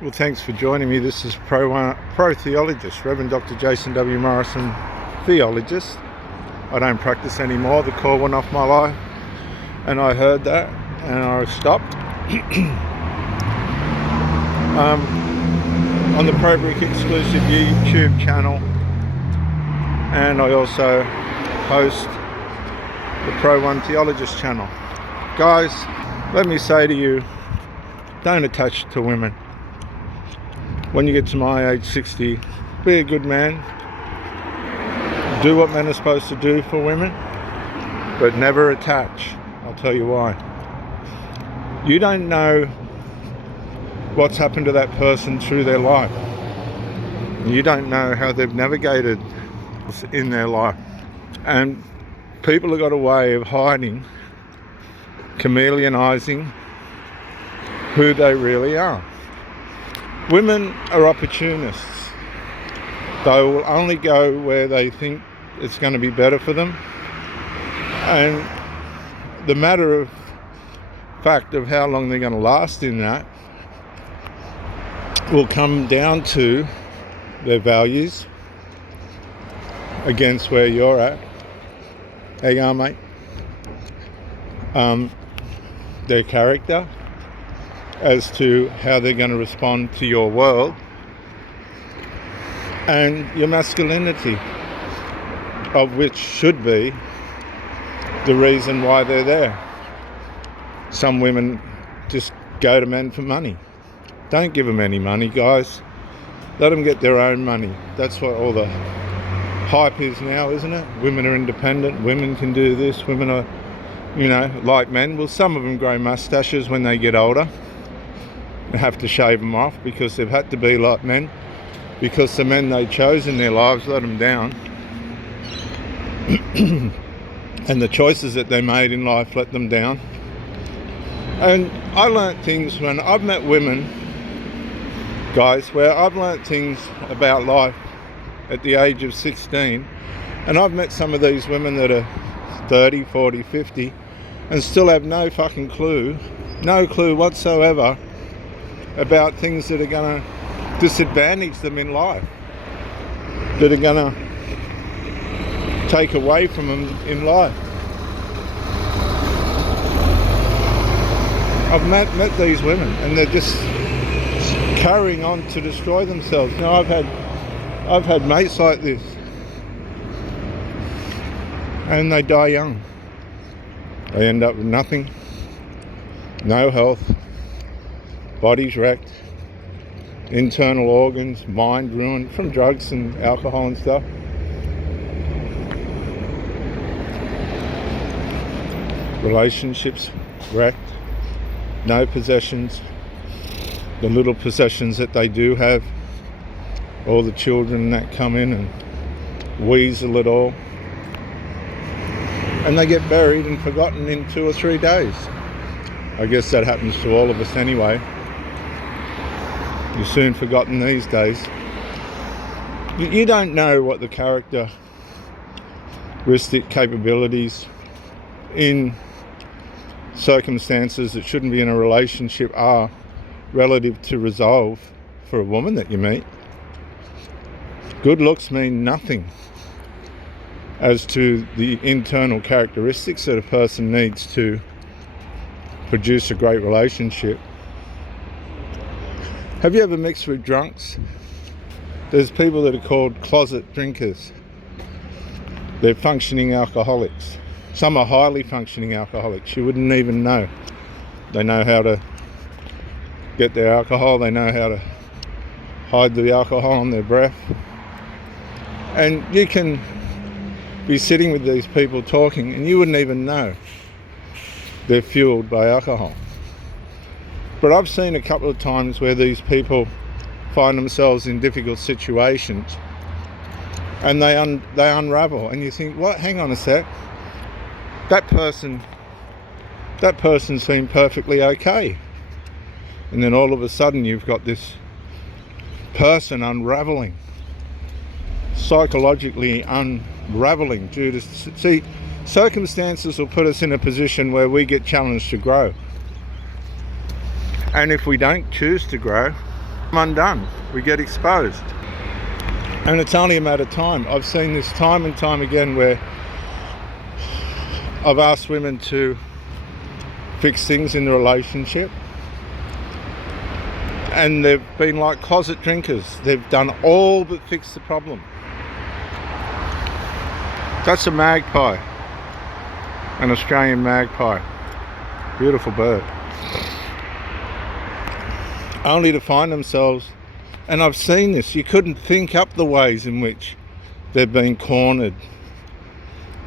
Well, thanks for joining me. This is pro-theologist, Reverend Dr. Jason W. Morrison, theologist. I don't practice anymore. The call went off my life, and I heard that, and I stopped. On the ProBrick exclusive YouTube channel, and I also host the Pro-One Theologist channel. Guys, let me say to you, don't attach to women. When you get to my age, 60, be a good man. Do what men are supposed to do for women, but never attach. I'll tell you why. You don't know what's happened to that person through their life. You don't know how they've navigated in their life. And people have got a way of hiding, chameleonizing who they really are. Women are opportunists. They will only go where they think it's going to be better for them. And the matter of fact of how long they're going to last in that will come down to their values against where you're at. How you going, mate? Their character as to how they're going to respond to your world, and your masculinity, of which should be the reason why they're there. Some women just go to men for money. Don't give them any money, guys. Let them get their own money. That's what all the hype is now, isn't it? Women are independent, women can do this, women are, like men. Well, some of them grow mustaches when they get older. Have to shave them off because they've had to be like men, because the men they chose in their lives let them down. And the choices that they made in life let them down. And I learnt things when I've met women, guys, where I've learnt things about life at the age of 16, and I've met some of these women that are 30, 40, 50 and still have no fucking clue, no clue whatsoever about things that are going to disadvantage them in life, that are going to take away from them in life. I've met these women, and they're just carrying on to destroy themselves. I've had mates like this, and they die young. They end up with nothing, no health, bodies wrecked, internal organs, mind ruined from drugs and alcohol and stuff. Relationships wrecked, no possessions. The little possessions that they do have, all the children that come in and weasel it all. And they get buried and forgotten in 2 or 3 days. I guess that happens to all of us anyway. You're soon forgotten these days. You don't know what the characteristic capabilities in circumstances that shouldn't be in a relationship are relative to resolve for a woman that you meet. Good looks mean nothing as to the internal characteristics that a person needs to produce a great relationship. Have you ever mixed with drunks? There's people that are called closet drinkers. They're functioning alcoholics. Some are highly functioning alcoholics. You wouldn't even know. They know how to get their alcohol. They know how to hide the alcohol in their breath. And you can be sitting with these people talking, and you wouldn't even know they're fueled by alcohol. But I've seen a couple of times where these people find themselves in difficult situations, and they unravel, and you think, what? Hang on a sec. That person seemed perfectly okay, and then all of a sudden you've got this person unraveling, psychologically unraveling due to, see, circumstances will put us in a position where we get challenged to grow. And if we don't choose to grow, undone. We get exposed. And it's only a matter of time. I've seen this time and time again where I've asked women to fix things in the relationship, and they've been like closet drinkers. They've done all but fix the problem. That's a magpie, an Australian magpie. Beautiful bird. Only to find themselves, and I've seen this, you couldn't think up the ways in which they've been cornered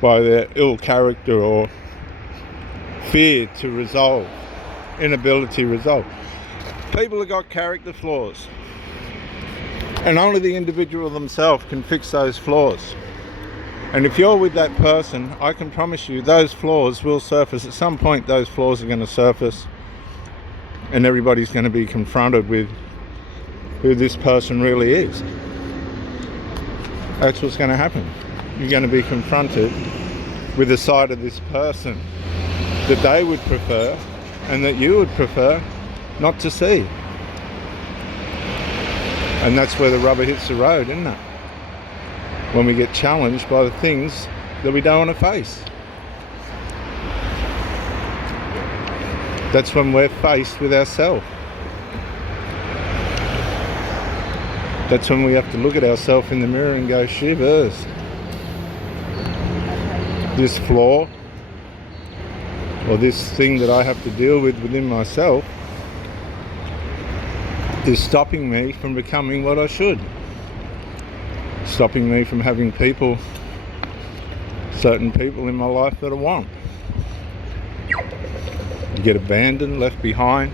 by their ill character or fear to resolve, inability to resolve. People have got character flaws, and only the individual themselves can fix those flaws. And if you're with that person, I can promise you those flaws will surface. At some point those flaws are going to surface, and everybody's going to be confronted with who this person really is. That's what's going to happen. You're going to be confronted with a side of this person that they would prefer and that you would prefer not to see. And that's where the rubber hits the road, isn't it? When we get challenged by the things that we don't want to face. That's when we're faced with ourselves. That's when we have to look at ourselves in the mirror and go, shivers. This flaw, or this thing that I have to deal with within myself, is stopping me from becoming what I should. Stopping me from having people, certain people in my life that I want. You get abandoned, left behind.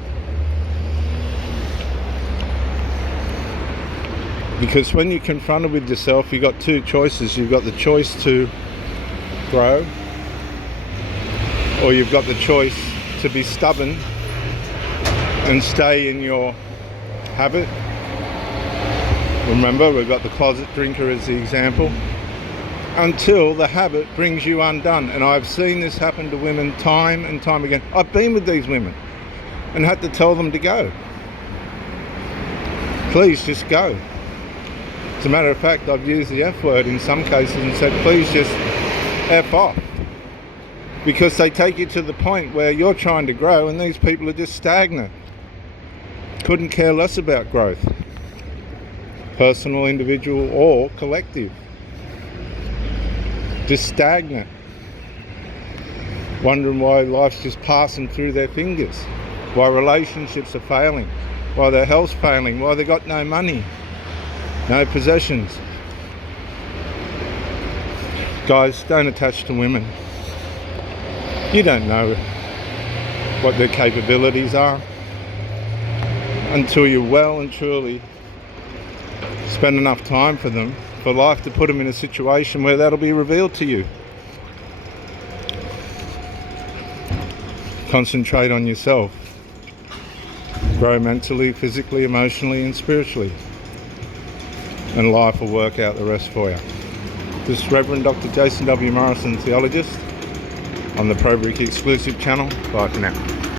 Because when you're confronted with yourself, you've got two choices. You've got the choice to grow, or you've got the choice to be stubborn and stay in your habit. Remember, we've got the closet drinker as the example, until the habit brings you undone. And I've seen this happen to women time and time again. I've been with these women and had to tell them to go. Please just go. As a matter of fact, I've used the F word in some cases and said, please just F off. Because they take you to the point where you're trying to grow and these people are just stagnant. Couldn't care less about growth. Personal, individual, or collective. Just stagnant. Wondering why life's just passing through their fingers. Why relationships are failing. Why their health's failing. Why they got no money. No possessions. Guys, don't attach to women. You don't know what their capabilities are until you well and truly spend enough time for them, for life to put them in a situation where that'll be revealed to you. Concentrate on yourself. Grow mentally, physically, emotionally and spiritually. And life will work out the rest for you. This is Reverend Dr. Jason W. Morrison, theologist, on the ProBrick exclusive channel. Bye for now.